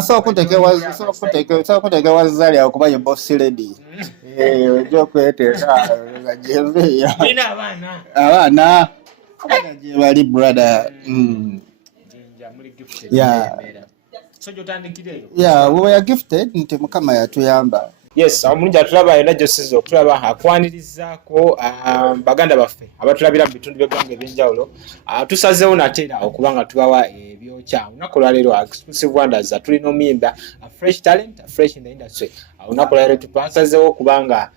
so kutekewa Zari akuba ye boss lady. Ojo kwetera nga jeve. Bina Abana je bali brother. Jinja muri gifted. So jotandikire. Yeah, we were gifted nti mukama yatuyamba. Yes, omulungi atulaba yonna gyosiza okutulaba akwanirizaako baganda baffe abatulabira mu bitundu by'eggwanga ebyenjawulo. Tusazeewo nate era okuba nga tubawa ebyokya. Olunaku lwaleero exclusive wonders tulina omuyimba fresh talent, fresh in the industry. Olunaku lwaleero tupasazeewo okubanga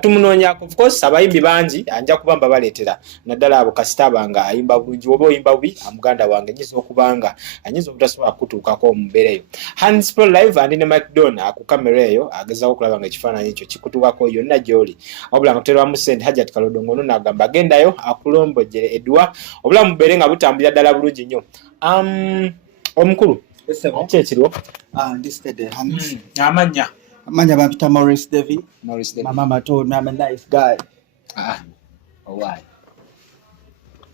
tumunoonyako. Of course abayimbi bangi anja kuba mbabaleetera naddala abo kasita banga ayimba bulungi oba oyimba bubi amuganda wange nyiza okubanga anyiza obutasobola kutuukako mu mbeera eyo. Hands Pro Live andi ne McDonald ku kamera eyo agezaako okulaba nga ekifaananyi ekyo kikutuukako yonna gy'oli. Wabula nga tuterwamu St. Hajat Kalodongo ono n'agamba agendayo akulombojjere Edwa obulamu bubeere nga butambulira ddala bulungi nnyo. Omukulu ki ekiriwo? Amannya Manya bapita Maurice Devi. My mama told me I'm a nice guy. Why?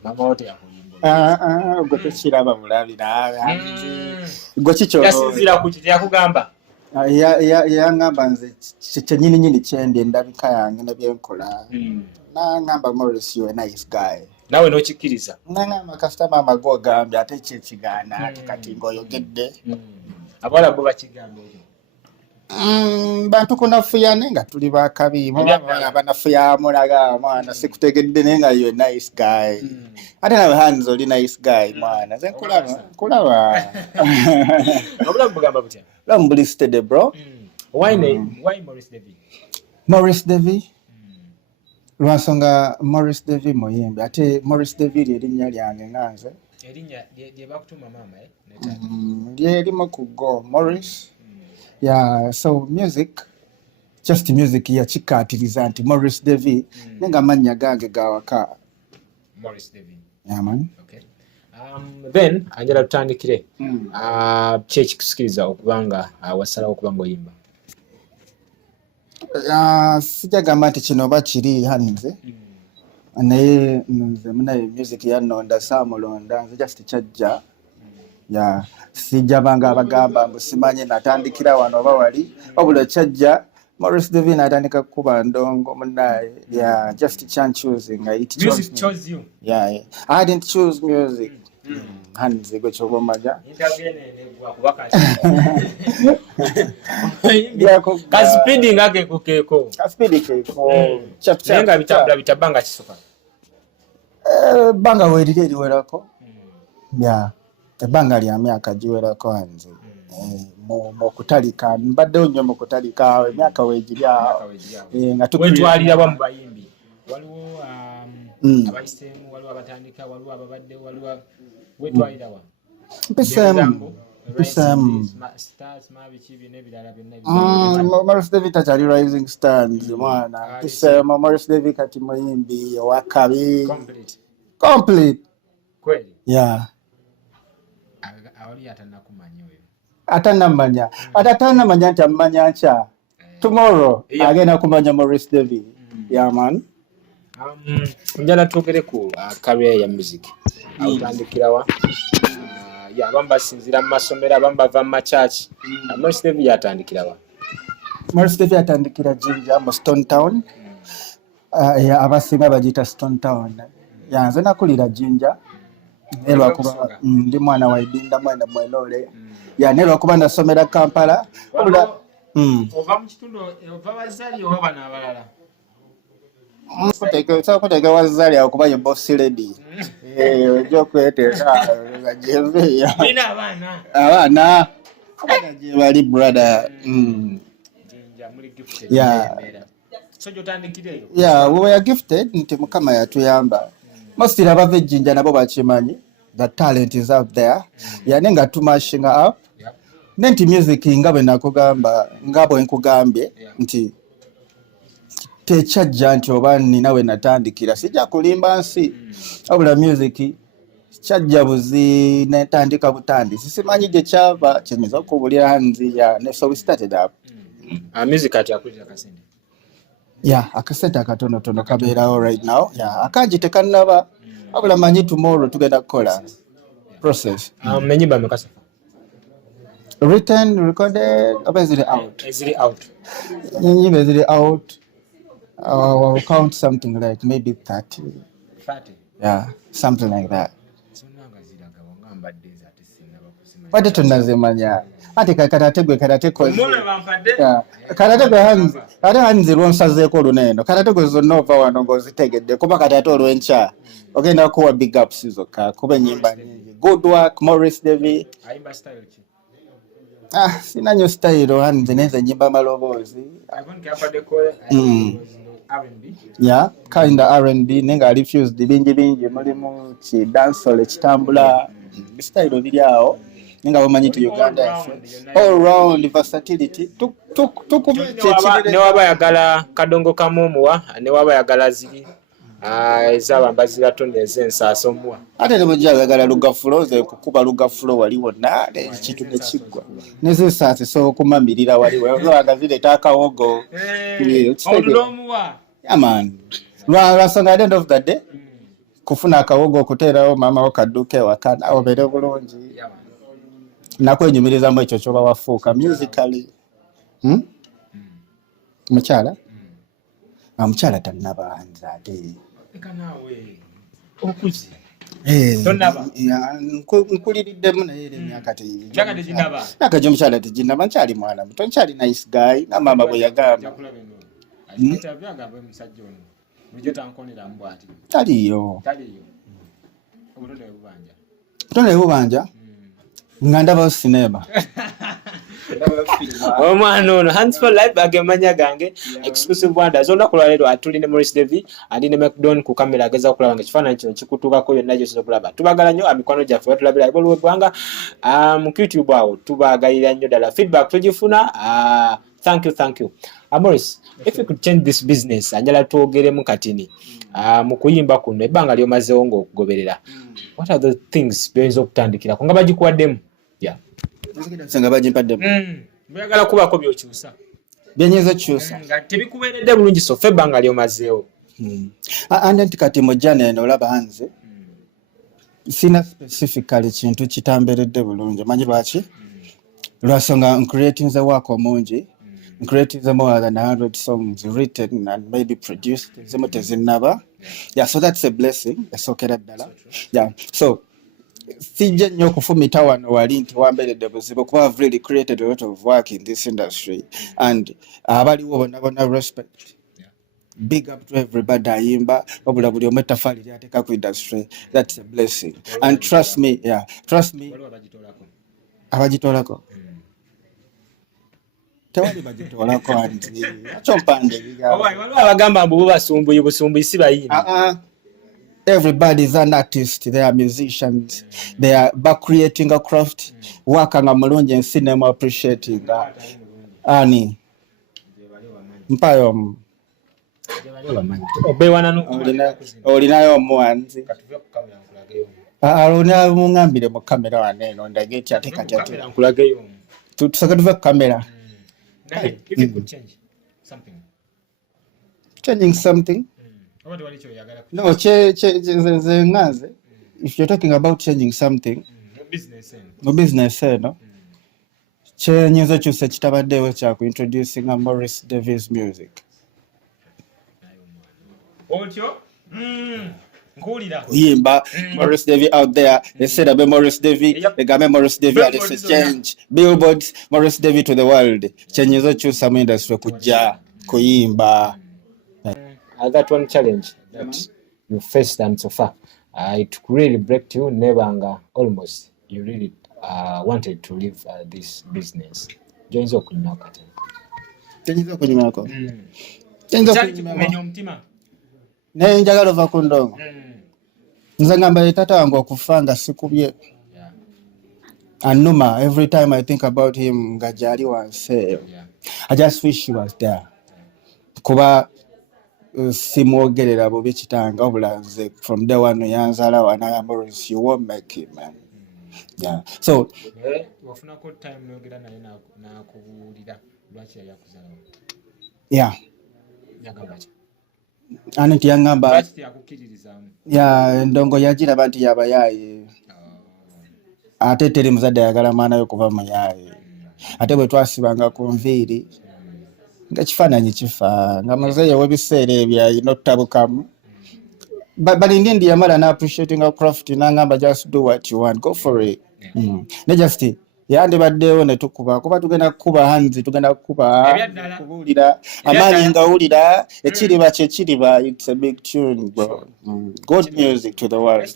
Mama wote yakuyimba. Gwe tekiraba mulabi nawe. Gwe kikyo. Yasinzira ku kiti yakugamba. Yangamba nze kyennyini kyendi endabika yange nebyenkola. Nangamba Maurice you a nice guy. Nawe n'okikkiriza. Nangamba kasita mama gwe ogambye ate kyekigaana kati ng'oyogedde. Abawala bo bakigamba ekyo. Bantu kunafuya nenga tuli bakabi banafuya mulaga mwana sikutegedde nenga you a nice guy. Ate nawe hands oli nice guy mwana ze kulaba obulamu bugamba butya? Bulamu buli steady bro. Why Maurice Devi? Maurice Devi lwansonga Maurice Devi muyimbi ate Maurice Devi lyerinnya lyange nganze erinnya lye bakutuma mama lyerimu ku go Maurice. Yeah, so music yakikatiriza nti Maurice Devi nenga amannya gange gawaka. Maurice Devi. Yeah man. Okay. Then anjala tutandikire. Ki ekikusikiriza okubanga wasalawo okubanga oyimba? Sijagamba nti kino oba kiri hanze. Naye nze munaye music yanonda saamulonda nze just kyajja. Yeah, sijabanga abagamba mbu simanye natandikira wano oba wali wabula kyajja Maurice Devi natandika kuba ndongo munaye. Yeah, just choosing. Music chose you. Yeah, I didn't choose music. Hanze gwe kyobomaja kaspeeding ake kukeko chapter bitambula bitabanga kisoka banga werire eriwerako. Yeah, ebanga lya myaka giwerako hanze mu kutalika mbadde nnyo mu kutalika emyaka weegirya nga twetwalira bamu bayimbi waliwo abayiseemu waliwo abatandika waliwo ababadde waliwo wetwalira wa Maurice Devi takyali rising stars mwana pisema Maurice Devi kati muyimbi owakabi complete kweli. Yeah, awali atanakumanya oyo atanamanya nti amanya nkya tomorrow agenda kumanya Maurice Devi. Yeah man. Njala twogere ku career ya music awutandikirawa abamu basinzira mu masomero abamu bava mu machachi. Maurice Devi yatandikirawa? Maurice Devi yatandikira Jinja mu Stone Town. Abasinga bagiyita Stone Town. Nze nakulira Jinja nelwakuba ndi mwana wa Idinda mwene mwelole. Nelwakuba nasomera Kampala. Ova mu kitundu ova bazali oba bana abalala? Kutekewa Zari akuba ye boss lady. Ojo kwetera nga jeve. Bina abana je bali brother. Jinja muri gifted. So jotandikire. Yeah, we were gifted nti mukama yatuyamba. Mostly abave Jinja nabo bakimanyi. The talent is out there. Nenga tumashinga up. Nenti music ngabe nakugamba ngabo enkugambye nti tekyajja nti oba ninawe natandikira sijja kulimba nsi wabula music kyajja buzi netandika butandi simanyi gye kyava kyemeza okubulira nziya so we started up. Music ati akulira kasente. Yeah, akasente akatonotono kabeerawo right now. Yeah, akanji tekannaba wabula manyi tomorrow tugenda kukola process. Menyimba mekasa written, recorded, oba eziri out. Eziri out. Nyimbo eziri out. I'll count something like maybe 30. 30. Yeah, something like that. Zonanga ziraga wangambadde ate sinaba kusimanya. Wadde tunazimanya. Ate karate kozi. Omule bampadde. Yeah. Karate gwe hanzi. Ate hanzi lwonsazeeko oluneeno. Karate gwe zonna ova wano ng'ozitegedde. Kuba karate olw'enkya. Ogenda kuwa big ups zokka. Kuba ennyimba nyingi. Good work, Morris Davy. Ayimba style ki? Sina nnyo style hanzi naye nze nnyimba maloboozi. R&B. Yeah, kinda R&B naye nga refused bingi mulimu ki dancehall ekitambula. Style biri awo. Nga bamanyi tu Uganda yaffe. All round versatility. Ne waba yagala kadongo kamumuwa, ne waba yagala ziri. Ezabamba ziratonda ez'ensaaso omuwa. Ate ne bw'ojja yagala lugafulo ze kukuba lugafulo wali wonna ekintu ne kiggwa. N'ez'ensaasi so okumamirira waliwo. Olwanga zireeta akawogo. Olulomuwa. Yeah man. Lwasonga at the end of the day. Kufuna akawogo okuteerawo maama wo kadduka ewaka naawe obeere bulungi. Nakwenyumirizamu ekyo ky'oba wafuuka musically. Mukyala? Omukyala tannaba hanze ate. Naawe okuzi. Tonnaba? Nkuliriddemu naye emyaka teginnaba. Myaka gy'omukyala teginnaba nkyali mwana muto nkyali nice guy nga maama bwe yagamba. Taliyo. Obutonde bubanja? Nga ndabawo sinema. Omwana ono Hands for Life agemanya gange exclusive wonders olunaku lwaleero atuli ne Morris Davy andi ne McDon ku kamera ageza okulaba nga ekifaananyi kino kikutuukako yonna gy'osobola okulaba. Tubagala nnyo mikwano gyaffe batulabira ebweru w'eggwanga mu YouTube awo tubagalira nnyo ddala feedback tugifuna. Thank you. Morris, if you could change this business anjala twogeremu katini mu kuyimba kuno ebbanga lyomazeewo ng'okugoberera, what are the things by'oyinza okutandikirako nga bagikuwaddemu? Nga bagimpaddemu. Byagala kubako by'okyusa. Byenyiza kyusa. Nga tebikubeeredde bulungi so ffe ebbanga lyomazeewo. Ande nti kati mujja neeno olaba hanze. Sina specifically kintu kitamberedde bulungi. Manyi lwaki? Lwasonga creating the work omungi. Creating the more than 100 songs written and maybe produced. Yeah, so that's a blessing. Esokera ddala. Yeah, so sijja nnyo okufumita wano wali nti wamberedde buzibu kuba I've really created a lot of work in this industry and abaliwo bonna respect. Big up to everybody ayimba wabula buli omu ettafaali lyateeka ku industry. That's a blessing and trust me abagitoolako tewali bagitoolako anti akyo mpande ebigambo waliwo abagamba mbu busumbuyi si bayimbi. Everybody is an artist, they are musicians, they are back creating a craft, working on mulungi and cinema appreciating ani mpayo olinayo omuwanzi alina mungambire mu kamera waneeno ndageti ate kati tusooke tuve ku kamera. Changing something. No, nganze. If you're talking about changing something, no business, no. Chenyiza kyusa kitabaddewo kya ku introducing a Morris Davy's music. Otyo? Yimba Morris Davy out there. They said about Morris Davy. They got Morris Davy at this change. Billboards, Morris Davy to the world. Chenyiza kyusa mu industry kujja kuyimba. That one challenge that you faced and so far, it really break you never almost you really wanted to leave this business. Joinzo kunyako. Joinzo kunyako. Ne njagala ova ku ndongo. Nze ngamba tata wange okufanga sikubye. Anuma, every time I think about him ngajali wanse. I just wish he was there. Kuba simwogerera bubi kitanga obulanze from day one yanzala wana Morris, you won't make it, man. Yeah, so wafuna ko time nogera naye na kubulira lwaki yakuzala. Yeah, yagamba anti yangamba lwaki yakukiririzamu. Yeah, ndongo yagira bantu yabayaye ate teri muzadde ayagala mwana yo kuva muyaye. ate bwe twasibanga ku nviiri ng'ekifaananyi kifa nga muzeeyi w'ebiseera ebyo alina ottabukamu but in the end yamala na appreciating our craft n'angamba just do what you want, go for it. Ne just yandibaddewo ne tukuba kuba tugenda kukuba hanzi tugenda kukuba kubuulira amaanyi ngawulira ekiriba kyekiriba. It's a big tune bro. Good music to the world.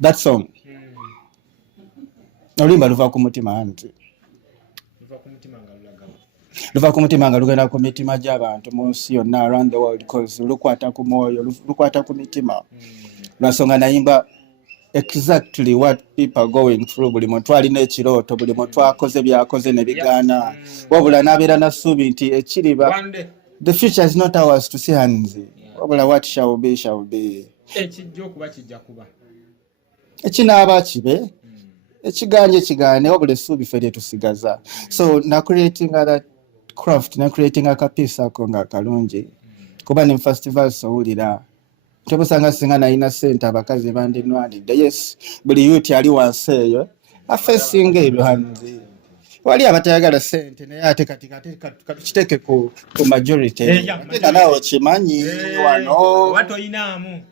That song oluyimba luva ku mutima hanzi luva ku mutima nga lugenda ku mitima gy'abantu mu nsi yonna around the world because lukwata ku mwoyo lukwata ku mitima lwansonga nayimba exactly what people are going through. Buli muntu alina ekirooto, buli muntu akoze byakoze ne bigaana wabula n'abeera na ssuubi nti ekiriba the future is not ours to see hanzi wabula what shall be shall be. Ekijja okuba kijja kuba ekinaaba kibe ekiganje kigaane wabula essuubi ffe lyetusigaza. So na creating that craft na creating akapiisa ako nga kalungi kuba ne festival sowulira tebusanga singa nalina ssente abakazi bandinwanidde. Yes, buli yuti ali wansi eyo afeesinga ebyo hanzi wali abatayagala ssente naye ate kati katukiteeke ku majority nga naawe kimanyi wano watoyinaamu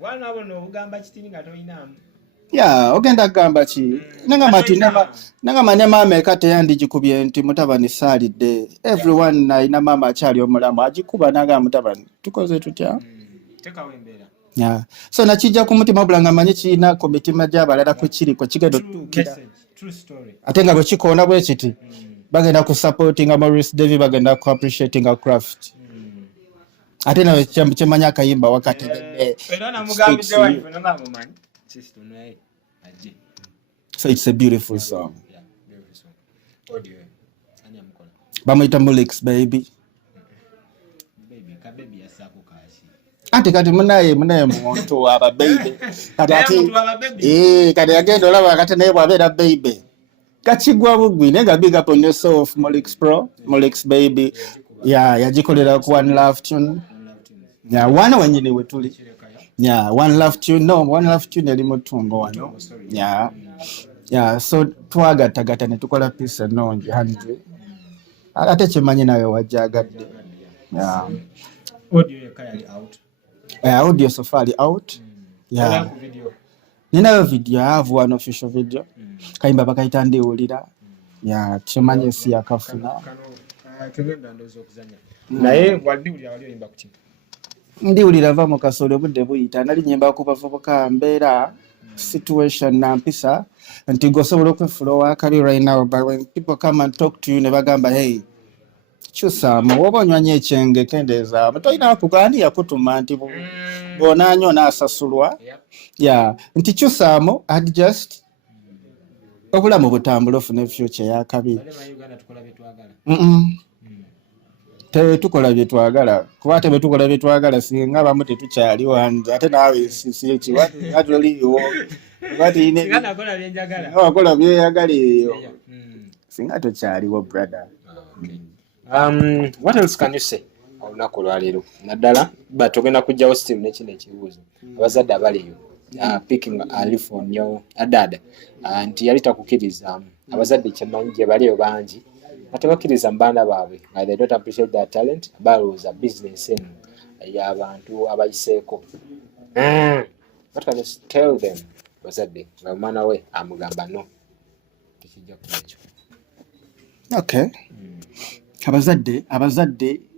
wano abo n'obugamba kitini nga toyinaamu ogenda kugamba ki nangamba ne maama eka teyandigikubye nti mutabani saalidde everyone alina maama akyali omulamu agikuba nagamba mutabani tukoze tutya tekawo embeera. So nakijja ku mutima wabula nga manyi kirina ku mitima gy'abalala kwe kiriko kigenda otuukira ate nga bwe kikoona bwe kiti bagenda ku supportinga Maurice Davy bagenda ku appreciating a craft ate nawe kyemanya akayimba wakategedde era namugambidde waifu nongamumanyi sister naye ajje. So it's a beautiful song. Bamuyita Mulix baby. Ate kati munaye muntu aba baby kati agenda olaba kati naye bwabeera baby kachigwa bugwi nenga big up on yourself Mulix Pro Mulix baby yagikolera ku One Love Tune wana wenyini wetuli One Love Tune One Love Tune yali mutungo wano so twagattagatta ne tukola piece ennungi hanzi ate kimanyi nawe wajjagadde audio yakayali out audio so far out ninayo video I have one official video kayimba bakayita ndiwulira kimanyi si yakafuna kegenda ndozo okuzanya naye wadiwulira wali oyimba kuki ndiwulira va mu kasolo obudde buyita nali nyimba ku bavubuka mbeera situation na mpisa nti gosobola okwefulowa akali right now but when people come and talk to you ne bagamba hey kyusaamu woba onywanya ekyenge kendeeza tolina kugandi yakutuma nti bw'onaanyo n'asasulwa nti kyusaamu adjust obulamu butambula ofune future yakabiri tetukola bye twagala kuba ate bwe tukola bye twagala singa abamu tetukyaliwo hanze ate naawe sikiwatoliiwo wakola byeyagala eyo singa tokyaliwo brother. What else can you say olunaku olwaleero naddala batogenda kujjawo Steve nekino ekibuuzo abazadde abaliyo picking a leaf on your dad nti yali takukkiriza abazadde kyemanyi gye baliyo bangi ate bakkiriza mu baana baabwe nga they don't appreciate their talent balowooza business eno y'abantu abayiseeko. What can you tell them abazadde nga omwana we amugamba no tekijja kuba ekyo? Okay.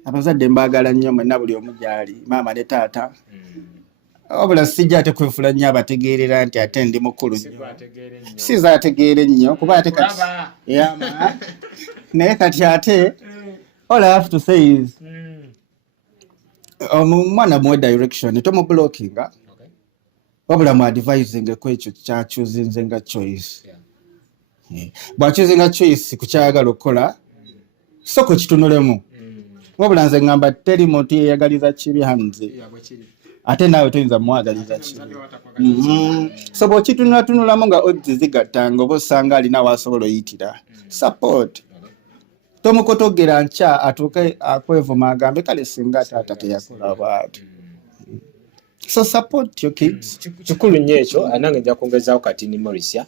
abazadde mbaagala nnyo mwenna buli omu gyali maama ne taata wabula sijja ate kwefula nnyo abategeerera nti ate ndi mukulu sizaategeere nnyo kuba ate kati naye kati ate all I have to say is omwana muwe direction tomublockinga wabula mu advising ku ekyo kyakyuzinze nga choice bw'akyuzinga choice ku kyayagala okukola soko kitunulemu wabula nze ngamba teri muntu yeyagaliza kibi hanze ate naawe toyinza mwagaliza kibi so bw'okitunulatunulamu nga odds zigattanga oba osanga alina waasobola oyitira support tomukotogera nkya atuuke akwevuma agambe kale singa taata teyakola bwatu so support your kids. Kikulu nnyo ekyo nange nja kwongezaawo kati ni Mauricia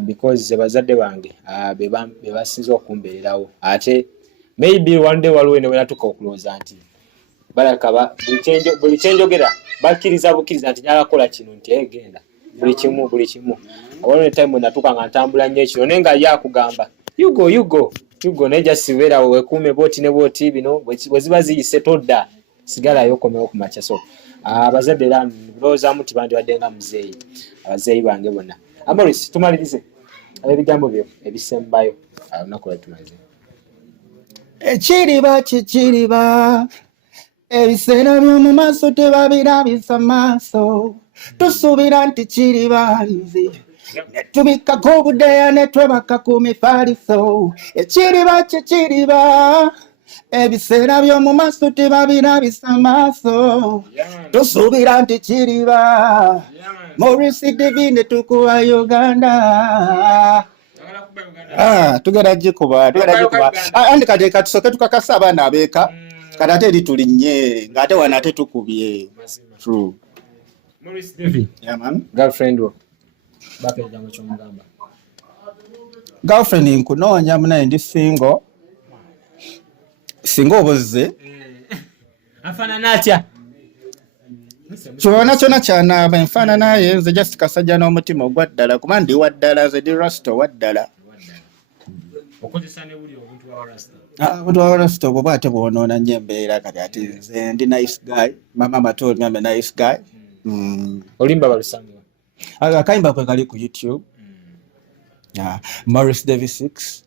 because bazadde bange be basinze okumbeererawo ate maybe one day waliwo ne wenatuka okulowooza nti balaka buli kyenjogera bakkiriza bukkiriza nti nyalakola kino nti genda buli kimu waliwo ne time natuka nga ntambula nnyo ekiro naye nga ye akugamba you go naye just beerawo wekuume booti ne booti bino bwe ziba ziyise todda sigalayo okomewo ku makya so abazadde era ndowoozamu ti bandibadde nga muzeeyi abazeeyi bange bonna Amoris tumalirize ebigambo byo ebisembayo olunaku lwetumalirize ekiriba ebiseera by'omu maaso tebabirabisa maaso tusuubira nti kiriba nzi ne tubikkako obudeeya ne twebaka ku mifaliso ekiriba ebiseera by'omu maaso tebabirabisa maaso tusuubira nti kiriba Morris Divine tukuwa Uganda tugera gikuba andi kati katusoke tukakasa abaana abeeka kati ate eri tulinnye ng'ate wano ate tukubye true Morris Divine girlfriend wo bakeejango kyomugamba girlfriend nkunoonya munaye ndi single obuzze afaanana atya kyona kyona kyanaaba enfaanana ye nze just kasajja n'omutima ogwa ddala kuba ndi wa ddala nze ndi rasto wa ddala obuntu bwa rasto bwoba ate bwonoona nnyo embeera kati ati nze ndi nice guy mama matold me nice guy olimba balusangewa akayimba kwe kali ku YouTube Morris Devi 6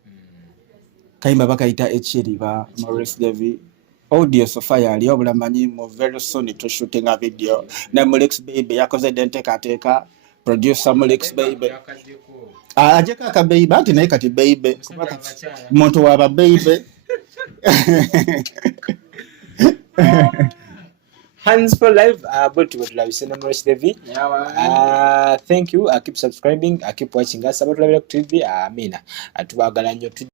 kayimba bakayita ekiriba Morris Devi audio sofa yali obulamanyi mu very soon to shooting a video na Mulix Baby yakoze denteekateeka producer Mulix Baby ajeka aka baby anti naye kati baby muntu waba baby Hands for life, but what love is Morris Devi. Thank you. Keep subscribing. Keep watching us. About Love TV. Amina. Atubagala nyo.